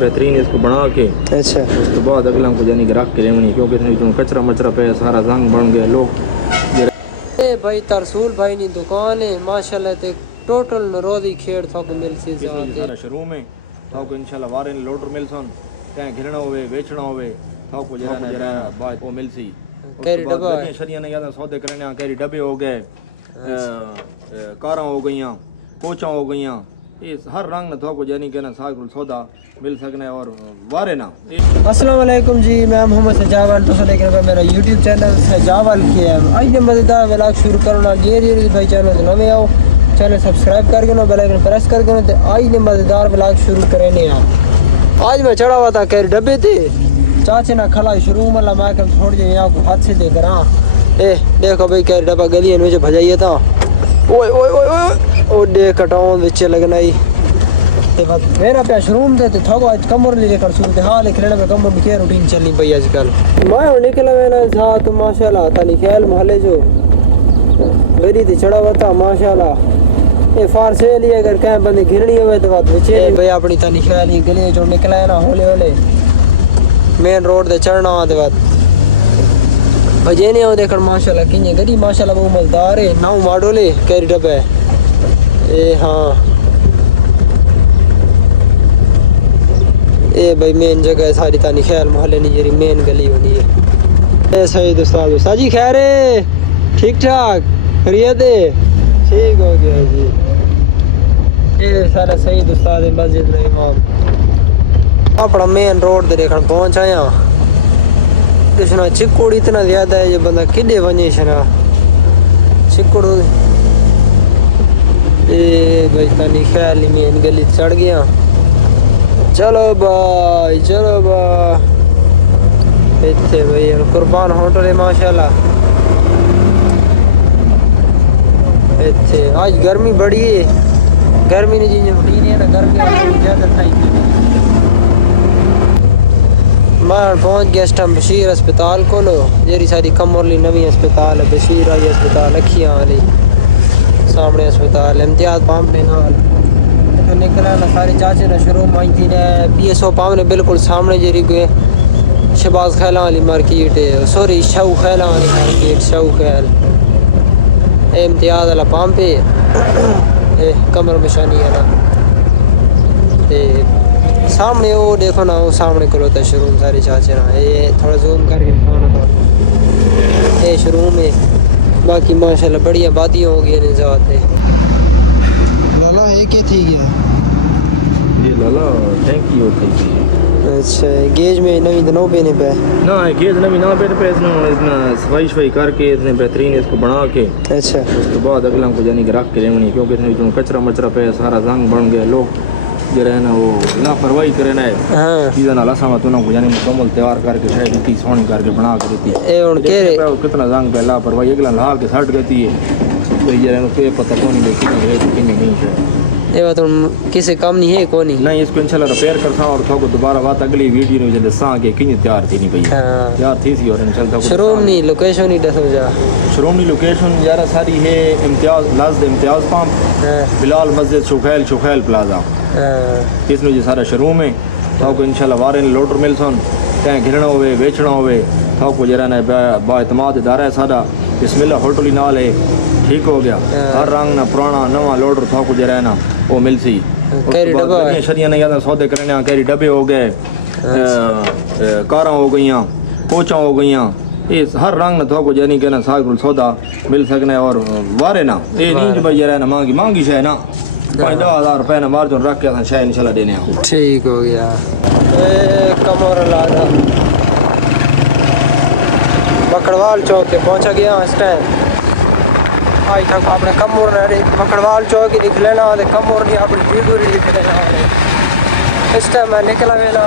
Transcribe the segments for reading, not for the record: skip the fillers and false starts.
बेहतरीन इसको बना के अच्छा उसके बाद अगला को यानी कि रख के लेवनी, क्योंकि इसमें कचरा मचरा पे सारा जंग बन गया लोग। ए भाई तरसूल भाई नी दुकान है माशाल्लाह ते टोटल रोजी खेड़ था को मिल सी सारा शुरू में था को इंशाल्लाह वारे लोडर मिल सन कहीं घिरना होवे बेचना होवे था को जरा बात वो मिल सी कैरी डब्बा शरिया ने ज्यादा सौदे करने कैरी डब्बे हो गए, कारां हो गईयां, कोचा हो गईयां, ये हर रंग न को यानी कि ना सारा सौदा मिल सकना है। और वारे ना अस्सलाम वालेकुम जी, मैं मोहम्मद सजावल तो देख रहे मेरा यूट्यूब चैनल सजावल के आज ने मजेदार व्लॉग शुरू करना ये भाई चैनल नवे आओ चैनल सब्सक्राइब करके ना बेल आइकन प्रेस करके ना तो आज ने मजेदार व्लॉग शुरू करेंगे यार। आज मैं चढ़ा हुआ था कैरी डब्बे थे चाचे ना खला शुरू मतलब मैं कल थोड़ी देर यहाँ को हाथ से दे कर ए देखो भाई कैरी डब्बा गली में भजाइए था ओए ओए ओए ओए ओ देख कटाऊं विच लगना ही ते बात मेरा पे शरूम दे ते थको आज कमर ले कर सूरत हाल खेलने में कमर में क्या रूटीन चलनी पई आजकल मैं निकला वेला जा तो माशाल्लाह तनी ख्याल मोहल्ले जो गरी ते चढ़ा हुआ था माशाल्लाह ए फार से लिए अगर कहीं बंदे घिरनी होवे तो बात बचे भाई अपनी तनी ख्याल ही गली जो निकला है ना होले होले मेन रोड ते चढ़ना दे बात भजे ने देखकर माशाल्लाह किने गरी माशाल्लाह वो मजदार है नाउ माडोले कैरी डब्बे ए हां ए भाई मेन जगह है सारी तानी ख्याल मोहल्ले नी जरी मेन गली होनी है। ए सईद उस्ताद साजी खैर है ठीक ठाक खैरियत है ठीक हो गया जी। ए सारा सईद उस्ताद मस्जिद में इमाम अपना मेन रोड दे देखन पहुंच आया कृष्णा चिकोड़ इतना ज्यादा है ये बंदा किडे वने छना चिकोड़ ए भाई तानी ख्याल ही मेन गली चढ़ गया। चलो भाई इतने भाई कुर्बान होटल है माशाल्लाह इतने आज गर्मी बड़ी है गर्मी ने जी रूटीन है ना गर्मी ज़्यादा था मैं पहुंच गया इस टाइम बशीर अस्पताल को लो जेरी सारी कमरली नवी अस्पताल है बशीर आई अस्पताल अखियां वाली सामने अस्पताल इम्तियाज पंप ने नाल तो निकला ना सारे चाचे ना शुरू माई थी ने PSO पाम ने बिल्कुल सामने जेरी गए शहबाज खैला वाली मार्केट है सॉरी शाहू खैला वाली मार्केट शाहू खैल इम्तियाज वाला पाम पे कमर मशानी है ना ते सामने वो देखो ना वो सामने खलोता शुरू सारे चाचे ना ये थोड़ा जूम करके दिखाना था ये शुरू में बाकी माशाल्लाह बढ़िया आबादी हो गई है जाते लाला है क्या थी गया ये लाला टैंकी होती है। अच्छा गेज में नवी तो 90 ने पे ना गेज नवी ना पे इतना सफाई करके इतने बेहतरीन इसको बना के अच्छा उसके बाद अगला को यानी कि रख के लेवनी, क्योंकि इसमें कचरा मचरा पे सारा जंग बन गया लोग जो है ना वो लापरवाही करे ना हां चीज़ ना लसा मत को यानी मुकम्मल तैयार करके शायद इतनी सोनी करके बना के देती ए उन के कितना जंग पे लापरवाही अगला ला के सट गई है तो ये पे पता कौन नहीं कि नहीं है ये बात किसी काम नहीं है कौन नहीं इसको इंशाल्लाह रिपेयर करता और थोको दोबारा बात अगली वीडियो में जब दसा के किनी तैयार थी नहीं भई तैयार थी सी और इंशाल्लाह श्रोमनी लोकेशन ही दसो जा श्रोमनी लोकेशन यार सारी है इम्तियाज पंप बिलाल मस्जिद शुखैल प्लाजा इसमें जो सारा शुरू में थोको इंशाल्लाह वारे लोडर मिल सन कहीं घिरना होवे बेचना होवे थोको जरा ना बाएतमाद इदारा है सारा बिस्मिल्लाह होटल ही नाल है ठीक हो गया हर रंग ना पुराना नवा लोडर थोको जरा है ना वो मिल सी कैरी डब्बा शरिया ने ज्यादा सौदे करने कैरी डब्बे हो गए, कारां हो गईयां, कोचा हो गईयां, ये हर रंग न थोको यानी कि ना सारा सौदा मिल सकना है। और वारे ना ये नहीं भाई जरा ना मांगी शायद ना 5000 रुपए ना मार जो रख के शायद इंशाल्लाह देने ठीक हो गया। कमर लादा बकड़वाल चौक पे पहुंचा गया इस टाइम आज तक अपने कमर बकड़वाल चौक ही लिख लेना कमर नहीं अपनी वीडियो लिख लेना इस टाइम मैं निकला वेला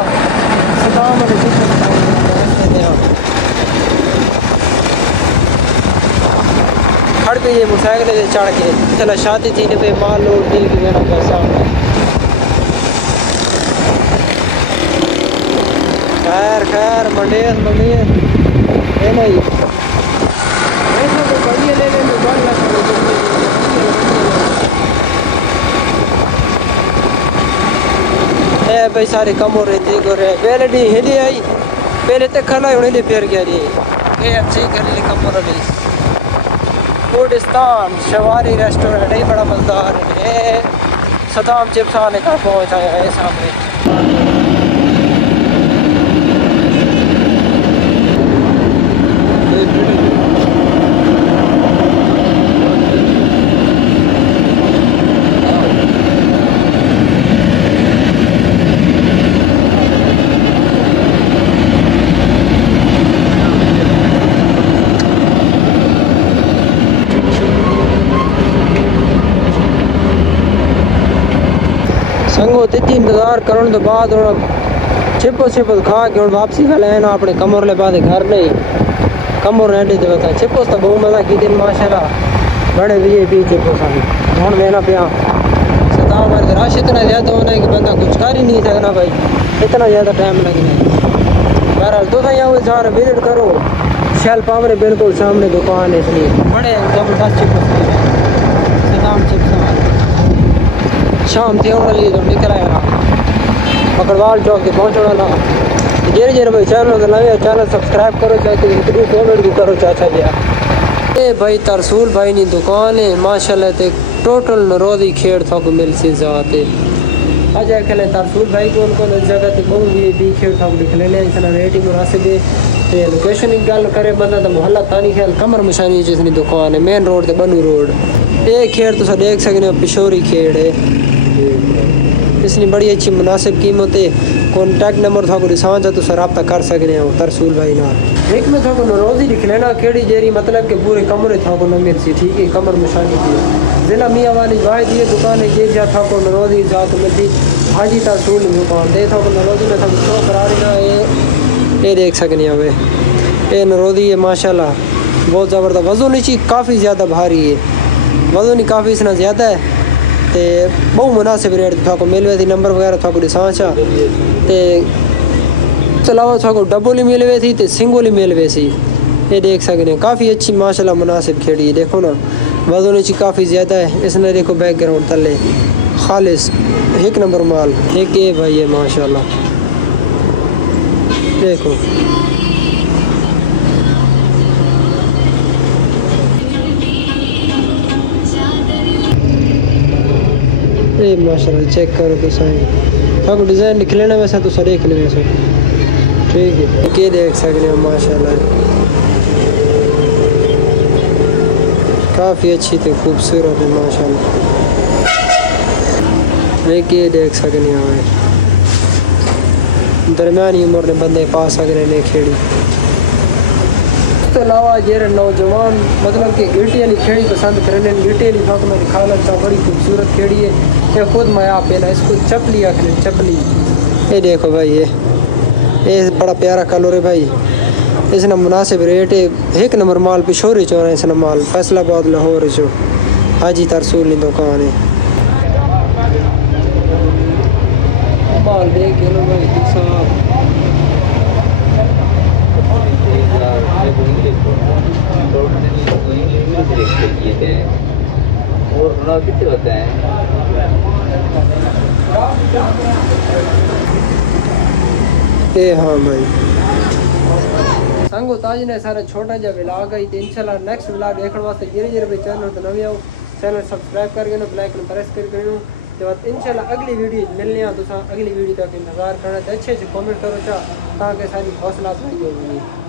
खड़ गई है मोटरसाइकिल से चढ़ के चला शादी थी ने पे माल लोड मिल के देना पैसा खैर मंडेर है नहीं ऐसा तो बढ़िया ले लेने है भाई सारे कम हो रहे थे go रहे पहले डी हिली आई पहले तक खला होने ले फिर गया रे KFC कर ले कम हो रही फूडिस्तान शवारी रेस्टोरेंट है बड़ा मज़ेदार है सदाम चिप्स आने का पहुंच आया है सामने संगो तिथि इंतजार करने के बाद चिपो चिपो खा के वापसी का लेना अपने कमर ले बाद घर नहीं कमर रेडी दे बता चिपो तो बहुत मजा की दिन माशाल्लाह बड़े VIP चिपो सा हुन लेना पिया सदा हमारे रश इतना ज़्यादा होना है कि बंदा कुछ कर ही नहीं सकना भाई इतना ज़्यादा टाइम लगना है बहरहाल तो यहाँ जा रहे विजिट करो शैल पावरे बिल्कुल सामने दुकान है इसलिए बड़े जबरदस्त चिपो सदाम चिप्स शाम थी होने लिए तो निकल आया पकड़वाल चौक के पहुँचने वाला जेरे जेरे भाई चैनल तो नवे चैनल सब्सक्राइब करो चाहे कमेंट भी करो चाचा जी ए भाई तरसूल भाई नी दुकान है माशाल्लाह ते टोटल नरोदी खेड़ थोक मिल से जाते अजय खेले तरसूल भाई को उनको जगह ते बहुत भी खेड़ थोक लिख लेने इसना रेटिंग मुनासिब है ते लोकेशन की गल करे बंदा तो मोहल्ला तानी ख्याल कमर मशानी जिसनी दुकान है मेन रोड ते बनू रोड ये खेड़ तो देख सकते हो पिशोरी खेड़ है इसलिए बड़ी अच्छी मुनासिब कीमत है कॉन्टैक्ट नंबर था को निशान तो सर रब्ता कर सकते हो तरसूल भाई ना एक में था को रोज़ी लिख लेना केड़ी जेरी मतलब के पूरे कमरे था को नमिर सी ठीक है कमर मशानी की ज़िला मियाँ वाली वाहिद ये दुकान है ये जा था को रोज़ी जात मिलती हाजी तरसूल दुकान दे था को रोज़ी में था शो करा रही ये देख सकते हो ये नरोदी है माशाल्लाह बहुत ज़बरदस्त वज़न नीची काफ़ी ज़्यादा भारी है वज़न ही काफ़ी इसना ज़्यादा है ते बहुत मुनासिब रेट थोको मिलवे थी नंबर वगैरह थोको दिसाचा ते अलावा थोको डबल ही मिलवे थी ते सिंगल ही मिलवे सी ये देख सकते हैं काफ़ी अच्छी माशाल्लाह मुनासिब खेड़ी है देखो ना वज़न नीची काफ़ी ज़्यादा है इसने देखो बैकग्राउंड तले खालिस एक नंबर माल एक ये भाई है माशाल्लाह देखो ये माशाल्लाह चेक करो तो सही आपको डिज़ाइन लिख लेना वैसा तो सर देख ले वैसे ठीक है ये देख सकते हो माशाल्लाह काफ़ी अच्छी थी खूबसूरत है माशाल्लाह ये देख सकते हैं दरमियानी उम्र ने बंदे पा सकते हैं खेड़ी इसके अलावा जेरे नौजवान मतलब कि गिट्टी वाली खेड़ी पसंद करें गिट्टी वाली फाक में दिखा लगता बड़ी खूबसूरत खेड़ी है ये खुद मैं आप ना इसको चपली आखिर चपली ये देखो भाई ये बड़ा प्यारा कलर है भाई इसने मुनासिब रेट है एक नंबर माल पिशोरी चो है इसने माल फैसलाबाद लाहौर जो हाजी तरसूल की दुकान है माल देख लो भाई साहब और कितने होता है हाँ भाई संगो ताज ने सारा छोटा जा व्लॉग है इंशाल्लाह नेक्स्ट व्लॉग देखने वास्ते जेरे जेरे पे चैनल तो नवे आओ चैनल सब्सक्राइब करके ना बेल आइकन प्रेस करके नो तो बाद इंशाल्लाह अगली वीडियो मिलने तो अगली वीडियो तक इंतजार करना अच्छे कमेंट करो ताकि सारी हौसला अफजाई होगी।